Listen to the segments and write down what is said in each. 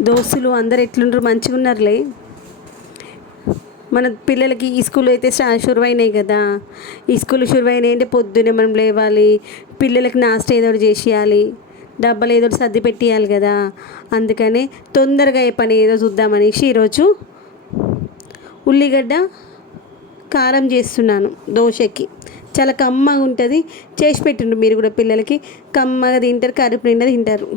దోస్తులు అందరు ఎట్లుండ్రు? మంచిగా ఉన్నారులే మన పిల్లలకి ఈ స్కూల్ అయితే స్టా- షురువైనాయి కదా. ఈ స్కూల్ షురువైనాయి అంటే పొద్దున్నే మనం లేవాలి పిల్లలకి నాస్ట్ ఏదో ఒకటి చేసేయాలి డబ్బాలు ఏదో ఒకటి సర్ది పెట్టేయాలి కదా. అందుకనే తొందరగా ఏ పని ఏదో చూద్దామనేసి ఈరోజు ఉల్లిగడ్డ కారం చేస్తున్నాను దోశకి. చాలా కమ్మగా ఉంటుంది. చేసి పెట్టిండు మీరు కూడా పిల్లలకి. కమ్మగా తింటారు కరుపు నిండా తింటారు.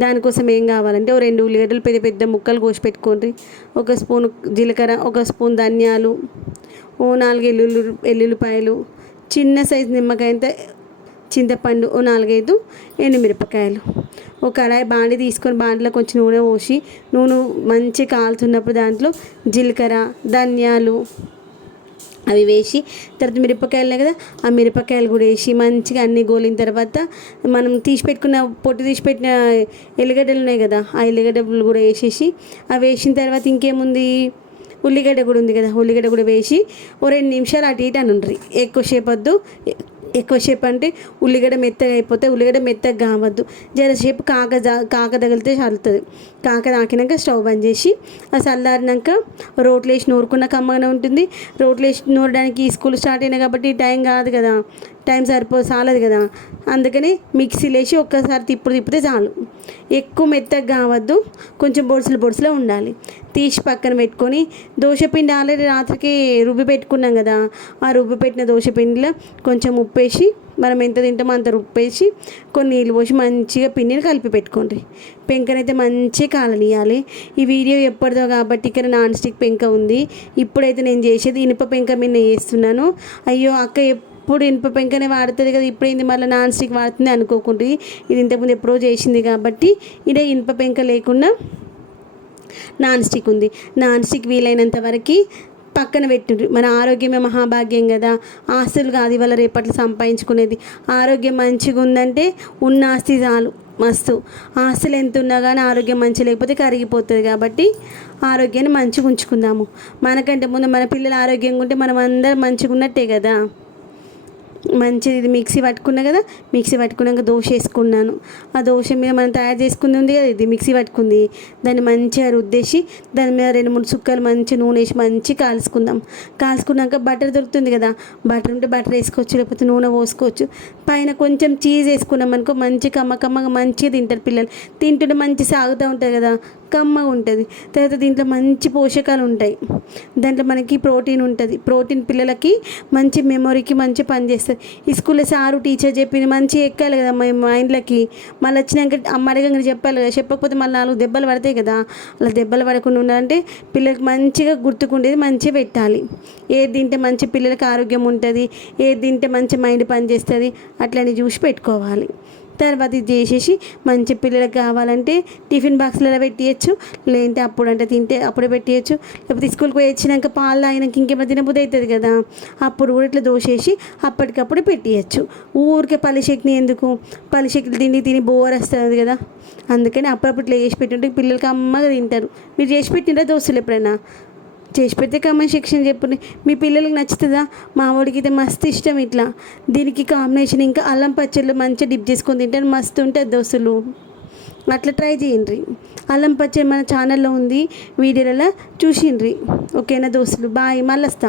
దానికోసం ఏం కావాలంటే ఓ రెండు ఉల్లిగడ్డలు పెద్ద పెద్ద ముక్కలు కోసి పెట్టుకోండి. ఒక స్పూన్ జీలకర్ర ఒక స్పూన్ ధనియాలు ఓ నాలుగు ఎల్లుల్లి ఎల్లుల్లిపాయలు చిన్న సైజు నిమ్మకాయంత చింతపండు ఓ నాలుగైదు ఎండుమిరపకాయలు. ఒక కడాయి బాండి తీసుకొని బాండిలో కొంచెం నూనె పోసి నూనె మంచి కాలుతున్నప్పుడు దాంట్లో జీలకర్ర ధనియాలు అవి వేసి తర్వాత మిరపకాయలు కదా ఆ మిరపకాయలు కూడా వేసి మంచిగా అన్ని గోలిన తర్వాత మనం తీసి పెట్టుకున్న పొట్టు తీసి పెట్టిన ఎల్లిగడ్డలు ఉన్నాయి కదా ఆ ఎల్లిగడ్డలు కూడా వేసేసి అవి వేసిన తర్వాత ఇంకేముంది? ఉల్లిగడ్డ కూడా ఉంది కదా ఉల్లిగడ్డ కూడా వేసి ఓ రెండు నిమిషాలు అటు ఇటు అని ఉంటుంది ఎక్కువసేపు వద్దు ఎక్కువసేపు అంటే ఉల్లిగడ్డ మెత్తగా అయిపోతే ఉల్లిగడ్డ మెత్తగా కావద్దు. జరసేపు కాక కాక తగిలితే చల్లుతుంది. కాక తాకినాక స్టవ్ బంద్ చేసి ఆ చల్లారినాక రోట్లు వేసి నూరుకున్న కమ్మగానే ఉంటుంది. రోట్లు వేసి నూరడానికి స్కూల్ స్టార్ట్ అయినా కాబట్టి టైం కాదు కదా. టైం సరిపో చాలదు కదా. అందుకని మిక్సీలో వేసి ఒక్కసారి తిప్పుడు తిప్పితే చాలు. ఎక్కువ మెత్తగా కావద్దు కొంచెం బొడుసులు బొడుసులో ఉండాలి. తీసి పక్కన పెట్టుకొని దోశపిండి ఆల్రెడీ రాత్రికి రుబ్బి పెట్టుకున్నాం కదా ఆ రుబ్బి పెట్టిన దోశపిండిలో కొంచెం ఉప్పేసి మనం ఎంత తింటామో అంత ఉప్పేసి కొన్ని నీళ్ళు పోసి మంచిగా పిండిని కలిపి పెట్టుకోండి. పెంకనైతే మంచిగా కాలనియాలి. ఈ వీడియో ఎప్పటిదో కాబట్టి ఇక్కడ నాన్ స్టిక్ పెంక ఉంది. ఇప్పుడైతే నేను చేసేది ఇనుప పెంక మీద చేస్తున్నాను. అయ్యో అక్క అప్పుడు ఇనుప పెంకనే వాడుతుంది కదా ఇప్పుడేంది మళ్ళీ నాన్ స్టిక్ వాడుతుంది అనుకోకుండా. ఇది ఇంతకుముందు ఎప్పుడో చేసింది కాబట్టి ఇదే ఇనుప పెంక లేకుండా నాన్ స్టిక్ ఉంది. నాన్ స్టిక్ వీలైనంత వరకు పక్కన పెట్టుండ్రు. మన ఆరోగ్యమే మహాభాగ్యం కదా. ఆస్తులు కాదు ఇవాళ రేపట్లో సంపాదించుకునేది. ఆరోగ్యం మంచిగా ఉందంటే ఉన్న ఆస్తి చాలు మస్తు. ఆస్తులు ఎంత ఉన్నా కానీ ఆరోగ్యం మంచి లేకపోతే కరిగిపోతుంది కాబట్టి ఆరోగ్యాన్ని మంచిగా ఉంచుకుందాము. మనకంటే ముందు మన పిల్లలు ఆరోగ్యంగా ఉంటే మనం అందరం మంచిగా ఉన్నట్టే కదా. మంచిది. ఇది మిక్సీ పట్టుకున్నా కదా మిక్సీ పట్టుకున్నాక దోశ వేసుకున్నాను. ఆ దోశ మీద మనం తయారు చేసుకుంది ఉంది కదా ఇది మిక్సీ పట్టుకుంది. దాన్ని మంచిగా రుద్దేసి దాని మీద రెండు మూడు చుక్కలు మంచి నూనె వేసి మంచి కాల్చుకుందాం. కాల్చుకున్నాక బటర్ దొరుకుతుంది కదా బటర్ ఉంటే బటర్ వేసుకోవచ్చు లేకపోతే నూనె పోసుకోవచ్చు. పైన కొంచెం చీజ్ వేసుకున్నాం అనుకో మంచి కమ్మ కమ్మగా మంచిగా తింటారు పిల్లలు. తింటుంటే మంచి సాగుతూ ఉంటుంది కదా కమ్మగా ఉంటుంది. తర్వాత దీంట్లో మంచి పోషకాలు ఉంటాయి. దాంట్లో మనకి ప్రోటీన్ ఉంటుంది. ప్రోటీన్ పిల్లలకి మంచి మెమొరీకి మంచి పని చేస్తుంది. ఈ స్కూల్లో సారు టీచర్ చెప్పింది మంచి ఎక్కాలి కదా మా మైండ్లకి. మళ్ళీ వచ్చినాక అమ్మ అడగంగా చెప్పాలి కదా. చెప్పకపోతే మళ్ళీ నాలుగు దెబ్బలు పడతాయి కదా. అలా దెబ్బలు పడకుండా ఉండాలంటే పిల్లలకి మంచిగా గుర్తుకుండేది మంచిగా పెట్టాలి. ఏది తింటే మంచి పిల్లలకి ఆరోగ్యం ఉంటుంది. ఏది తింటే మంచి మైండ్ పనిచేస్తుంది అట్లని చూసి పెట్టుకోవాలి. తర్వాత ఇది చేసేసి మంచి పిల్లలకు కావాలంటే టిఫిన్ బాక్స్లలో పెట్టియచ్చు. లేదంటే అప్పుడంటే తింటే అప్పుడే పెట్టియచ్చు. లేకపోతే స్కూల్కి పోయి వచ్చినాక పాలు తాగినాక ఇంకేమైనా తినబుద్ధి అవుతుంది కదా. అప్పుడు కూడా ఇట్లా దోసేసి అప్పటికప్పుడు పెట్టియచ్చు. ఊరికే పల్లి ఎందుకు? పలిశక్తులు చట్నీ తిని తిని బోర్ వస్తుంది కదా. అందుకని అప్పుడప్పుడు ఇట్లా చేసి పెట్టుంటే పిల్లలకి అమ్మగా తింటారు. మీరు చేసి పెట్టినరా దోస్తులు ఎప్పుడైనా? చేసి పెడితే కామెంట్ సెక్షన్ చెప్పండి మీ పిల్లలకి నచ్చుతుందా? మా వాడికి అయితే మస్తు ఇష్టం ఇట్లా. దీనికి కాంబినేషన్ ఇంకా అల్లం పచ్చళ్ళు మంచిగా డిప్ చేసుకొని తింటే మస్తు ఉంటుంది దోశలు. అట్లా ట్రై చేయండి. అల్లం పచ్చడి మన ఛానల్లో ఉంది. వీడియోలలో చూసిండ్రి. ఓకేనా దోస్తులు బాయ్. మళ్ళస్తా.